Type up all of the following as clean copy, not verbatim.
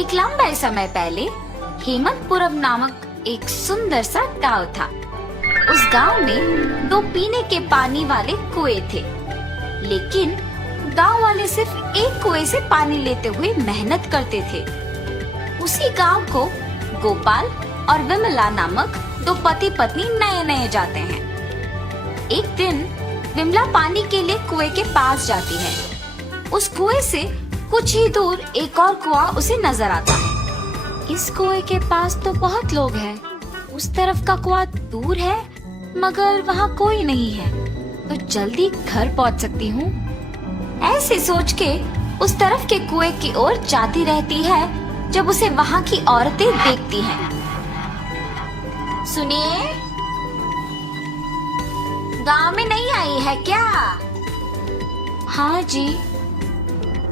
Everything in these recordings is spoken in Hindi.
एक लंबे समय पहले हेमंतपुरम नामक एक सुंदर सा गांव था। उस गांव में 2 पीने के पानी वाले कुएं थे, लेकिन गांव वाले सिर्फ एक कुएं से पानी लेते हुए मेहनत करते थे। उसी गांव को गोपाल और विमला नामक 2 पति पत्नी नए नए जाते हैं। एक दिन विमला पानी के लिए कुएं के पास जाती है। उस कुएं से कुछ ही दूर एक और कुआं उसे नजर आता है। इस कुएं के पास तो बहुत लोग हैं, उस तरफ का कुआं दूर है मगर वहाँ कोई नहीं है, तो जल्दी घर पहुँच सकती हूँ। ऐसे सोच के उस तरफ के कुएं की ओर जाती रहती है जब उसे वहाँ की औरतें देखती हैं। सुनिए, गांव में नहीं आई है क्या? हाँ जी।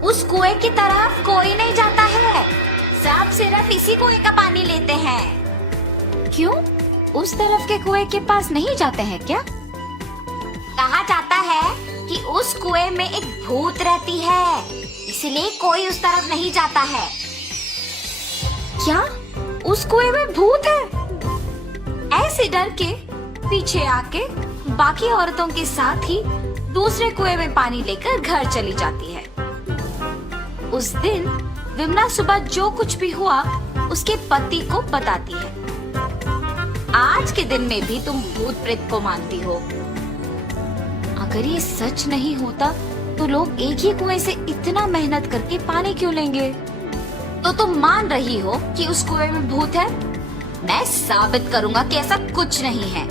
उस कुएं की तरफ कोई नहीं जाता है, सब सिर्फ इसी कुएं का पानी लेते हैं। क्यों? उस तरफ के कुएं के पास नहीं जाते हैं क्या? कहा जाता है कि उस कुएं में एक भूत रहती है, इसलिए कोई उस तरफ नहीं जाता है। क्या उस कुएं में भूत है? ऐसे डर के पीछे आके बाकी औरतों के साथ ही दूसरे कुएं में पानी लेकर घर चली जाती है। उस दिन विमला सुबह जो कुछ भी हुआ उसके पति को बताती है। आज के दिन में भी तुम भूत प्रेत को मानती हो। अगर ये सच नहीं होता तो लोग एक ही कुएं से इतना मेहनत करके पानी क्यों लेंगे? तो तुम मान रही हो कि उस कुएं में भूत है? मैं साबित करूंगा कि ऐसा कुछ नहीं है।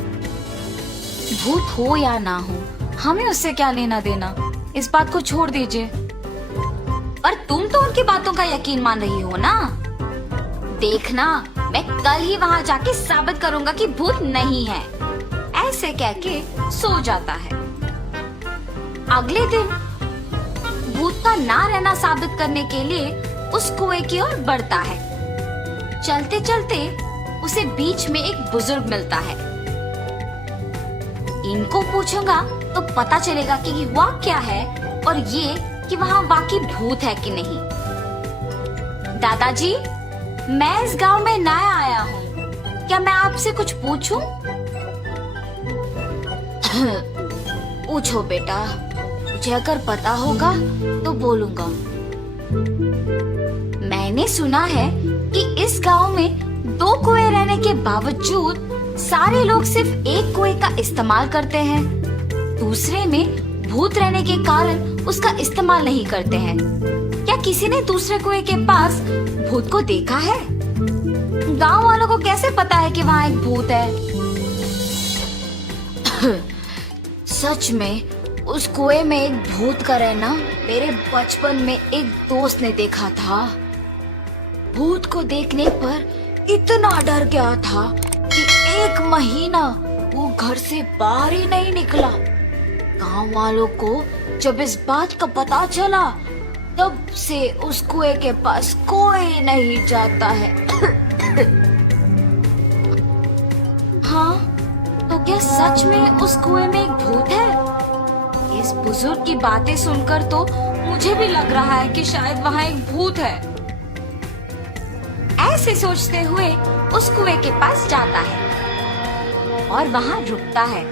भूत हो या ना हो, हमें उससे क्या लेना देना, इस बात को छोड़ दीजिए। पर तुम तो उनकी बातों का यकीन मान रही हो ना? देखना, मैं कल ही वहाँ जाके साबित करूंगा कि भूत नहीं है। ऐसे कह के सो जाता है। अगले दिन भूत का ना रहना साबित करने के लिए उस कुएं की ओर बढ़ता है। चलते चलते उसे बीच में एक बुजुर्ग मिलता है। इनको पूछूंगा तो पता चलेगा कि हुआ क्या है और ये कि वहाँ वाकई भूत है कि नहीं। दादाजी, मैं इस गांव में नया आया हूँ, क्या मैं आपसे कुछ पूछूं? पूछो बेटा, मुझे अगर पता होगा तो बोलूंगा। मैंने सुना है कि इस गांव में 2 कुएं रहने के बावजूद सारे लोग सिर्फ एक कुएं का इस्तेमाल करते हैं, दूसरे में भूत रहने के कारण उसका इस्तेमाल नहीं करते हैं। क्या किसी ने दूसरे कुएं के पास भूत को देखा है? गांव वालों को कैसे पता है कि वहाँ एक भूत है? सच में उस कुएं में एक भूत का रहना मेरे बचपन में एक दोस्त ने देखा था। भूत को देखने पर इतना डर गया था कि 1 महीना वो घर से बाहर ही नहीं निकला। गांव वालों को जब इस बात का पता चला तब से उस कुएं के पास कोई नहीं जाता है। हाँ, तो क्या सच में उस कुएं में एक भूत है? इस बुजुर्ग की बातें सुनकर तो मुझे भी लग रहा है कि शायद वहाँ एक भूत है। ऐसे सोचते हुए उस कुएं के पास जाता है और वहाँ रुकता है।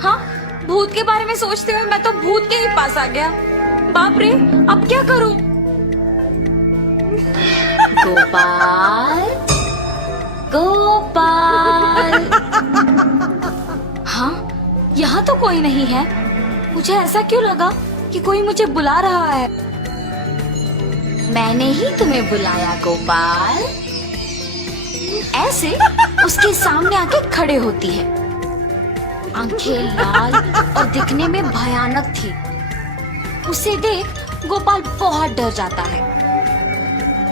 हाँ, भूत के बारे में सोचते हुए मैं तो भूत के ही पास आ गया। बाप रे, अब क्या करूं? गोपाल, गोपाल। हाँ, यहाँ तो कोई नहीं है। मुझे ऐसा क्यों लगा कि कोई मुझे बुला रहा है? मैंने ही तुम्हें बुलाया गोपाल। ऐसे उसके सामने आके खड़े होती है। आंखें लाल और दिखने में भयानक थी। उसे देख गोपाल बहुत डर जाता है।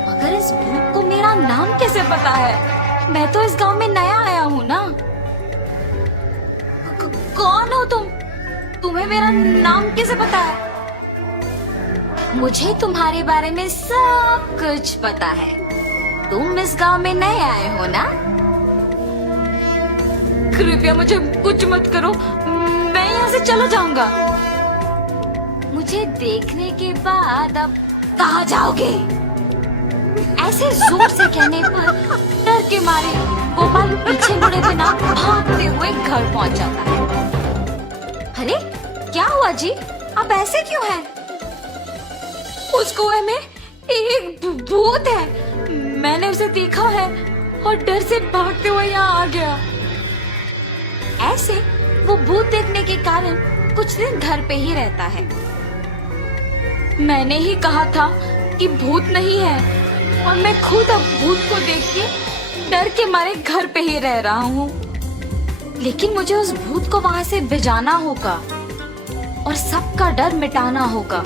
मगर इस भूत को मेरा नाम कैसे पता है? मैं तो इस गांव में नया आया हूँ ना। कौन हो तुम? तुम्हें मेरा नाम कैसे पता है? मुझे तुम्हारे बारे में सब कुछ पता है। तुम इस गांव में नए आए हो ना? कृपया मुझे कुछ मत करो, मैं यहाँ से चला जाऊंगा। मुझे देखने के बाद अब कहाँ जाओगे? ऐसे जोर से कहने पर डर के मारे गोपाल पीछे मुड़े बिना भागते हुए घर पहुंच जाता है। अरे क्या हुआ जी, आप ऐसे क्यों हैं? उस कुएं में एक भूत है, मैंने उसे देखा है और डर से भागते हुए यहाँ आ गया। ऐसे वो भूत देखने के कारण कुछ दिन घर पे ही रहता है। मैंने ही कहा था कि भूत नहीं है और मैं खुद अब भूत को देख के डर के मारे घर पे ही रह रहा हूँ। लेकिन मुझे उस भूत को वहां से भिजाना होगा और सबका डर मिटाना होगा।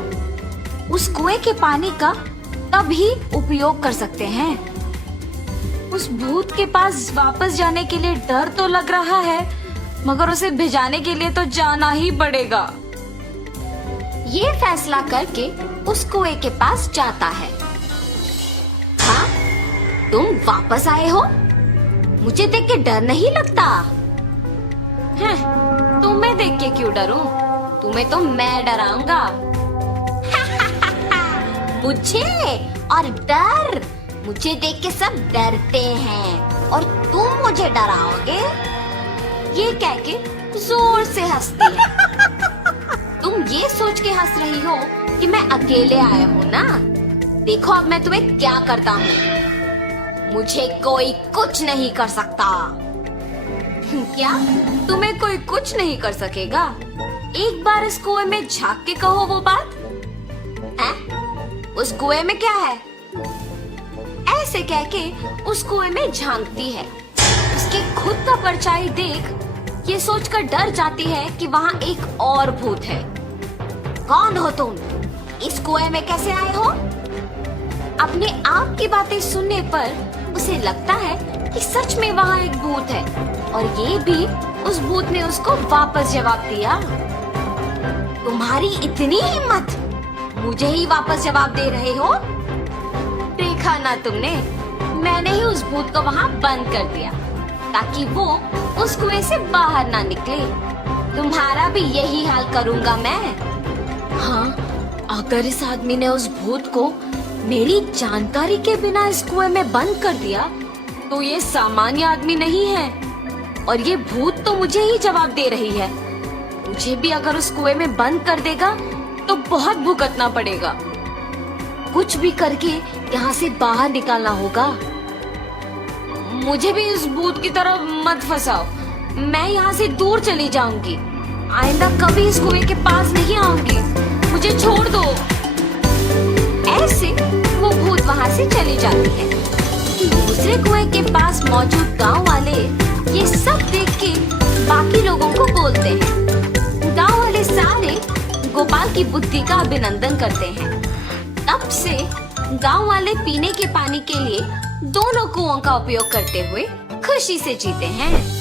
उस कुएं के पानी का तभी उपयोग कर सकते हैं। उस भूत के पास वापस जाने के लिए डर तो लग रहा है, मगर उसे भिजाने के लिए तो जाना ही पड़ेगा। ये फैसला करके उस कुएं के पास जाता है। हाँ, तुम वापस आए हो? मुझे देख के डर नहीं लगता? तुम्हें देख के क्यों डरूं? तुम्हें तो मैं डराऊंगा। मुझे और डर? मुझे देख के सब डरते हैं और तुम मुझे डराओगे? ये कह के जोर से हंसती है। तुम ये सोच के हंस रही हो कि मैं अकेले आया हूँ ना? देखो अब मैं तुम्हें क्या करता हूँ। मुझे कोई कुछ नहीं कर सकता। क्या तुम्हें कोई कुछ नहीं कर सकेगा? एक बार इस कुएं में झांक के कहो वो बात है? उस कुएं में क्या है? ऐसे कह के उस कुएं में झांकती है। उसके खुद का परछाई देख ये सोचकर डर जाती है कि वहाँ एक और भूत है। कौन हो तुम? इस कुएं में कैसे आए हो? अपने आप की बातें सुनने पर उसे लगता है कि सच में वहाँ एक भूत है और ये भी उस भूत ने उसको वापस जवाब दिया। तुम्हारी इतनी हिम्मत, मुझे ही वापस जवाब दे रहे हो? देखा ना तुमने, मैंने ही उस भूत को वहाँ बंद कर दिया ताकि वो उस कुएं से बाहर ना निकले। तुम्हारा भी यही हाल करूँगा मैं। हाँ, अगर इस आदमी ने उस भूत को मेरी जानकारी के बिना इस कुएं में बंद कर दिया तो ये सामान्य आदमी नहीं है और ये भूत तो मुझे ही जवाब दे रही है। मुझे भी अगर उस कुएं में बंद कर देगा तो बहुत भुगतना पड़ेगा। कुछ भी करके यहाँ से बाहर निकालना होगा। मुझे भी उस भूत की तरह मत फंसाओ। मैं यहाँ से दूर चली जाऊंगी। आइंदा कभी इस कुएं के पास नहीं आऊंगी। मुझे छोड़ दो। ऐसे वो भूत वहाँ से चली जाती है। दूसरे कुएं के पास मौजूद गांव वाले ये सब देख के बाकी लोगों को बोलते हैं। गांव वाले सारे गोपाल की बुद्धि का अभिनंदन करते हैं। तब से गांव वाले पीने के पानी के लिए दोनों कुओं का उपयोग करते हुए खुशी से जीते हैं।